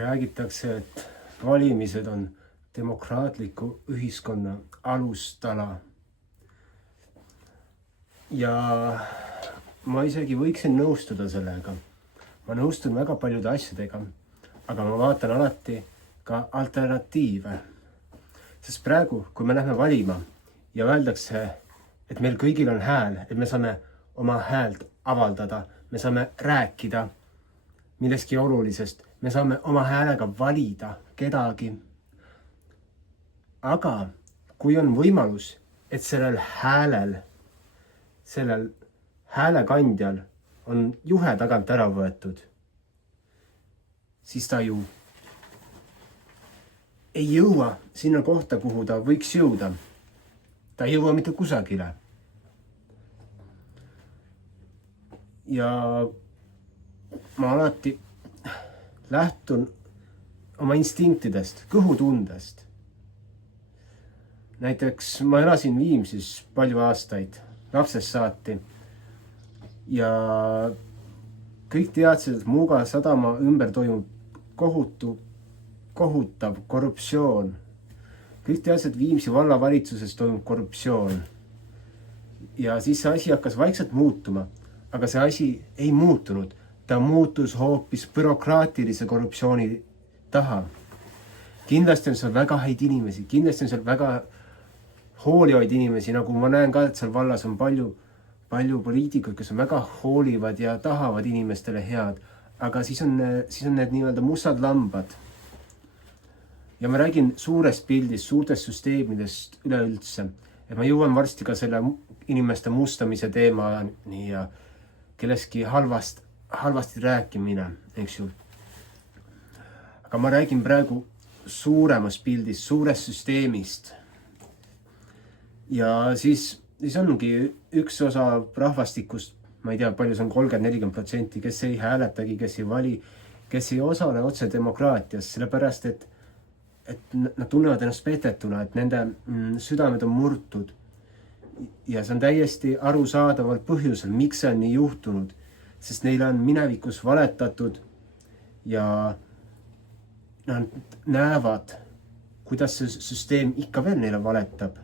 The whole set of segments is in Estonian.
Räägitakse, et valimised on demokraatliku ühiskonna alustala. Ja ma isegi võiksin nõustuda sellega. Ma nõustun väga paljude asjadega, aga ma vaatan alati ka alternatiive. Sest praegu, kui me lähme valima ja öeldakse, et meil kõigil on hääl, et me saame oma häält avaldada, me saame rääkida millestki olulisest, me saame oma häälega valida kedagi. Aga kui on võimalus, et sellel häälekandjal on juhe tagant ära võetud, siis ta ju ei jõua sinna kohta, kuhu ta võiks jõuda. Ta ei jõua mitte kusagile. Ja ma alati lähtun oma instinktidest, kõhutundest. Näiteks ma elasin Viimsis palju aastaid, lapsest saati. Ja kõik teadsid, et Muuga sadama ümber toimub kohutav korruptsioon. Kõik teadsid, et Viimsi vallavalitsuses toimub korruptsioon. Ja siis see asi hakkas vaikselt muutuma, aga see asi ei muutunud. Ta muutus hoopis bürokraatilise korruptsiooni taha. Kindlasti on seal väga häid inimesi, kindlasti on seal väga hoolivaid inimesi, nagu ma näen ka, et seal vallas on palju poliitikud, kes on väga hoolivad ja tahavad inimestele head, aga siis on need nii-öelda mustad lambad. Ja ma räägin suurest pildist, suurtest süsteemidest üleüldse, et ma jõuan varsti ka selle inimeste mustamise teemani ja kelleski halvasti rääkimine, eks ju. Aga ma räägin praegu suuremast pildist, suurest süsteemist. Ja siis ongi üks osa rahvastikust, ma ei tea, palju see on 30-40%, kes ei hääletagi, kes ei vali, kes ei osale otse demokraatias, sellepärast, et nad tunnevad ennast petetuna, et nende südamed on murtud. Ja see on täiesti arusaadaval põhjusel, miks see on nii juhtunud. Sest neile on minevikus valetatud ja nad näevad, kuidas see süsteem ikka veel neile valetab.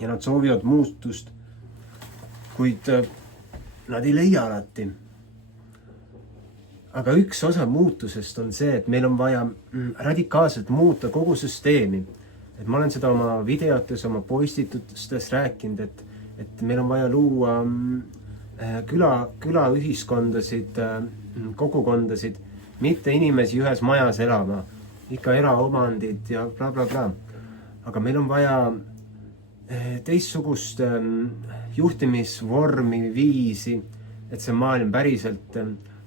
Ja nad soovivad muutust, kuid nad ei leia alati. Aga üks osa muutusest on see, et meil on vaja radikaalselt muuta kogu süsteemi. Et ma olen seda oma videotes, oma postitustes rääkinud, et meil on vaja luua külaühiskondasid, kogukondasid, mitte inimesi ühes majas elama, ikka eraomandid ja bla bla bla. Aga meil on vaja teistsugust juhtimisvormi, viisi, et see maailm päriselt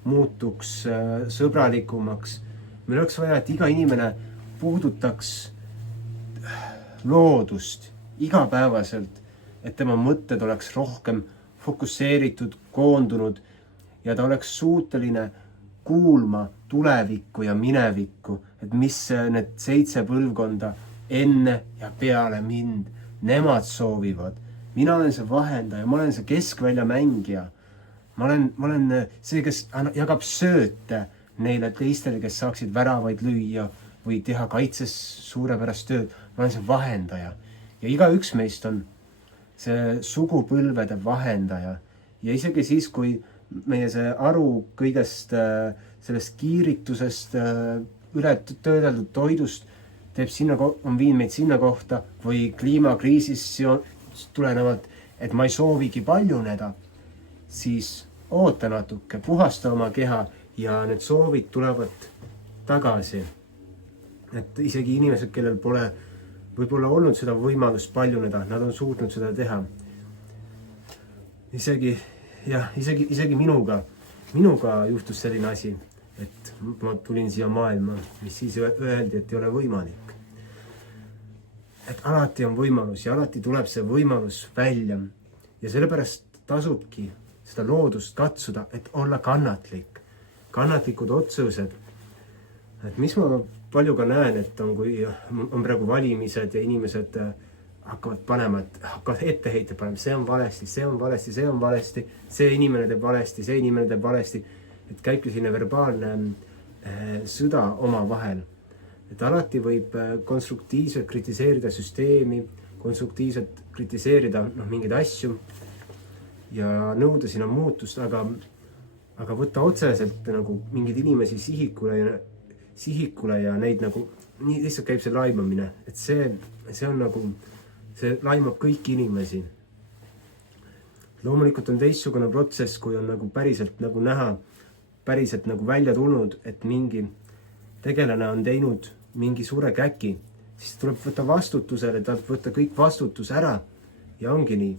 muutuks sõbralikumaks. Meil oleks vaja, et iga inimene puudutaks loodust igapäevaselt, et tema mõtted oleks rohkem fokusseeritud, koondunud ja ta oleks suuteline kuulma tulevikku ja minevikku, et mis need 7 põlvkonda enne ja peale mind, nemad soovivad. Mina olen see vahendaja, ma olen see keskvälja mängija. Ma olen see, kes jagab sööte neile teistele, kes saaksid väravaid lüüa või teha kaitses suurepärast tööd. Ma olen see vahendaja ja igaüks meist on see sugupõlvede vahendaja. Ja isegi siis, kui meie see aru kõigest sellest kiiritusest, üle töödeldud toidust on viinud meid sinna kohta või kliimakriisist tulenevalt, et ma ei soovigi paljuneda, siis oota natuke, puhasta oma keha ja need soovid tulevad tagasi. Et isegi inimesed, kellel pole võib-olla olnud seda võimalust paljuneda, nad on suutnud seda teha. Isegi minuga juhtus selline asi, et ma tulin siia maailma, mis siis öeldi, et ei ole võimalik. Et alati on võimalus ja alati tuleb see võimalus välja. Ja sellepärast tasubki seda loodust katsuda, et olla kannatlik. Kannatlikud otsused. Et mis ma palju ka näen, et kui on praegu valimised ja inimesed hakkavad panema, et hakkavad etteheite panema, see on valesti, see on valesti, see on valesti, see inimene teeb valesti, see inimene teeb valesti. Et käibki selline verbaalne sõda omavahel. Et alati võib konstruktiivselt kritiseerida süsteemi, konstruktiivselt kritiseerida mingeid asju ja nõuda sinna muutust, aga võtta otseselt nagu mingeid inimesi sihikule ja neid nagu, nii lihtsalt käib see laimamine, et see on nagu, see laimab kõiki inimesi. Loomulikult on teistsugune protsess, kui on nagu päriselt nagu näha, päriselt nagu välja tulnud, et mingi tegelane on teinud mingi suure käki, siis tuleb võtta vastutusele, tuleb võtta kõik vastutus ära ja ongi nii.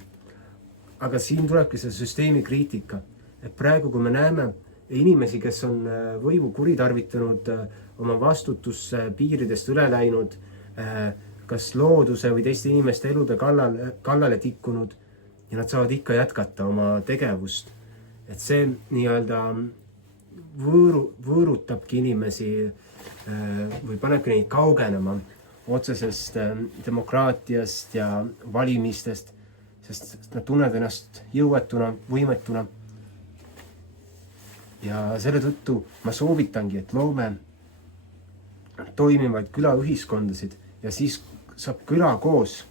Aga siin tulebki see süsteemi kriitika, et praegu, kui me näeme inimesi, kes on võimu kuritarvitanud, oma vastutusse piiridest üle läinud, kas looduse või teiste inimeste elude kallale tikkunud ja nad saavad ikka jätkata oma tegevust. Et see nii-öelda võõrutabki inimesi või panebki neid kaugenema otsesest demokraatiast ja valimistest, sest nad tunnevad ennast jõuetuna, võimetuna. Ja selle tõttu ma soovitangi, et loome toimivaid külaühiskondasid ja siis saab küla koos,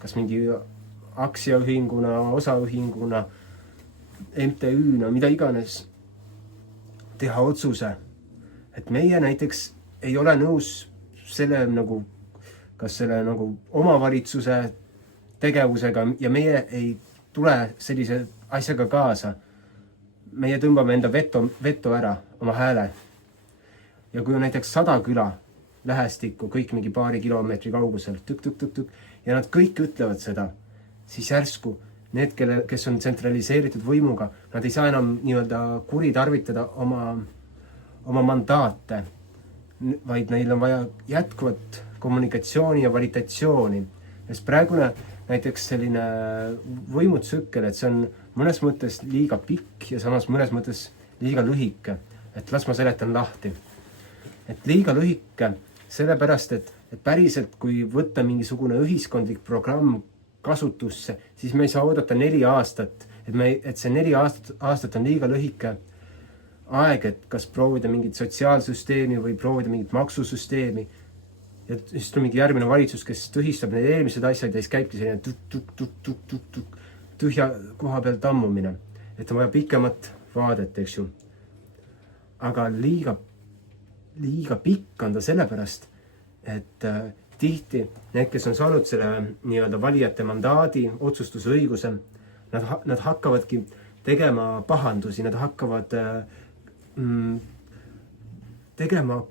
kas mingi aktsiaühinguna, osaühinguna, MTÜ-na, mida iganes, teha otsuse, et meie näiteks ei ole nõus selle nagu, kas selle nagu omavalitsuse tegevusega ja meie ei tule sellise asjaga kaasa. Meie tõmbame enda veto ära, oma hääle. Ja kui on näiteks 100 küla lähestikku, kõik mingi paari kilomeetri kaugusel, tükk, ja nad kõik ütlevad seda, siis järsku need, kes on tsentraliseeritud võimuga, nad ei saa enam nii-öelda kuritarvitada oma mandaate, vaid neil on vaja jätkuvat kommunikatsiooni ja validatsiooni. Sest praegune näiteks selline võimutsükkel, et see on mõnes mõttes liiga pikk ja samas mõnes mõttes liiga lühike. Et las ma seletan lahti. Et liiga lühike sellepärast, et päriselt kui võtta mingisugune ühiskondlik programm kasutusse, siis me ei saa oodata 4 aastat. Et see 4 aastat on liiga lühike aeg, et kas proovida mingit sotsiaalsüsteemi või proovida mingit maksusüsteemi. Ja siis on mingi järgmine valitsus, kes tühistab need eelmised asjad ja siis käibki selline tühja koha peal tammumine. Et on vaja pikemat vaadet, eks ju. Aga liiga pikk on ta sellepärast, et tihti need, kes on saanud selle nii-öelda valijate mandaadi, otsustusõiguse, nad hakkavadki tegema pahandusi, nad hakkavad tegema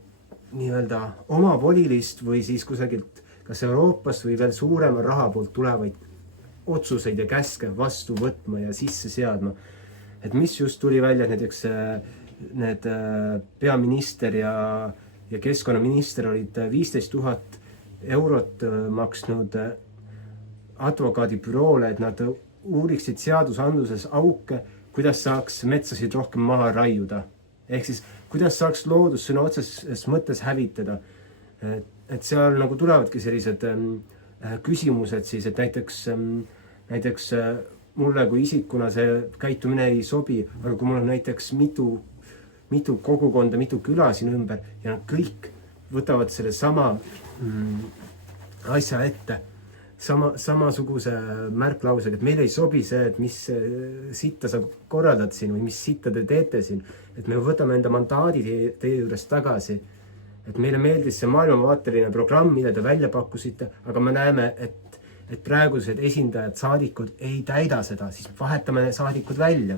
nii-öelda omavolilist või siis kusagilt kas Euroopast või veel suurema raha poolt tulevaid otsuseid ja käske vastu võtma ja sisse seadma. Et mis just tuli välja, näiteks need peaminister ja keskkonnaminister olid 15 000 eurot maksnud advokaadibüroole, et nad uuriksid seadusandluses auke, kuidas saaks metsasid rohkem maha raiuda. Ehk siis, kuidas saaks loodus sõna otseses mõttes hävitada. Et seal nagu tulevadki sellised küsimused siis, et näiteks mulle kui isikuna see käitumine ei sobi, aga kui mul on näiteks mitu kogukonda, mitu küla siin ümber ja nad kõik võtavad selle sama asja ette, samasuguse märklausega, et meil ei sobi see, et mis sitta sa korraldad siin või mis sitta te teete siin, et me võtame enda mandaadi teie juures tagasi, et meile meeldis see maailmavaateline programm, mille te välja pakkusite, aga me näeme, et praegused esindajad, saadikud ei täida seda, siis vahetame saadikud välja.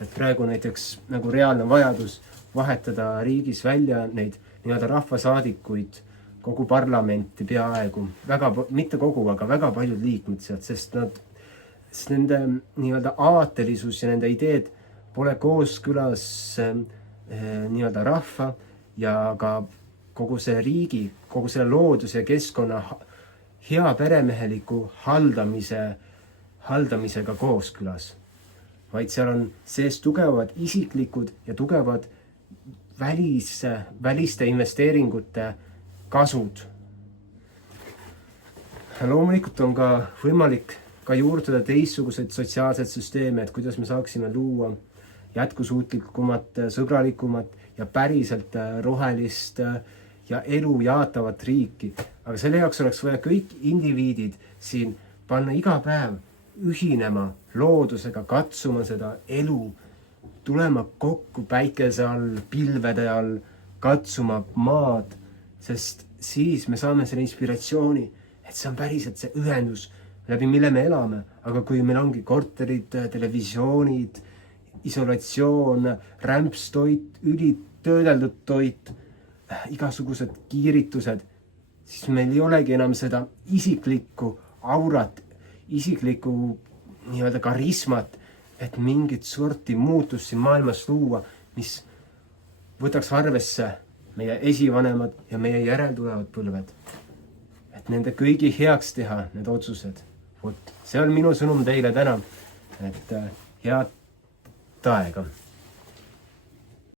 Et praegu näiteks nagu reaalne vajadus vahetada riigis välja neid nii-öelda rahvasaadikuid, kogu parlamenti peaaegu, mitte kogu, aga väga paljud liikmed sealt, sest nende nii-öelda aatelisus ja nende ideed pole kooskõlas nii-öelda rahva ja ka kogu see riigi, kogu selle looduse ja keskkonna hea peremeheliku haldamisega kooskõlas. Vaid seal on sees tugevad isiklikud ja tugevad väliste investeeringute kasud. Loomulikult on ka võimalik ka juurduda teistsuguseid sotsiaalseid süsteeme, et kuidas me saaksime luua jätkusuutlikumat, sõbralikumat ja päriselt rohelist ja elu jaatavat riiki. Aga selle jaoks oleks vaja kõik indiviidid siin panna iga päev ühinema loodusega, katsuma seda elu, tulema kokku päikese all, pilvede all, katsuma maad, sest siis me saame selle inspiratsiooni, et see on päriselt see ühendus, läbi mille me elame. Aga kui meil ongi korterid, televisioonid, isolatsioon, rämpstoit, ülitöödeldud toit, igasugused kiiritused, siis meil ei olegi enam seda isiklikku aurat, isiklikku nii-öelda karismat, et mingit sorti muutust siin maailmas luua, mis võtaks arvesse meie esivanemad ja meie järeltulevad põlved. Et nende kõigi heaks teha need otsused. Vot, see on minu sõnum teile täna, et head aega.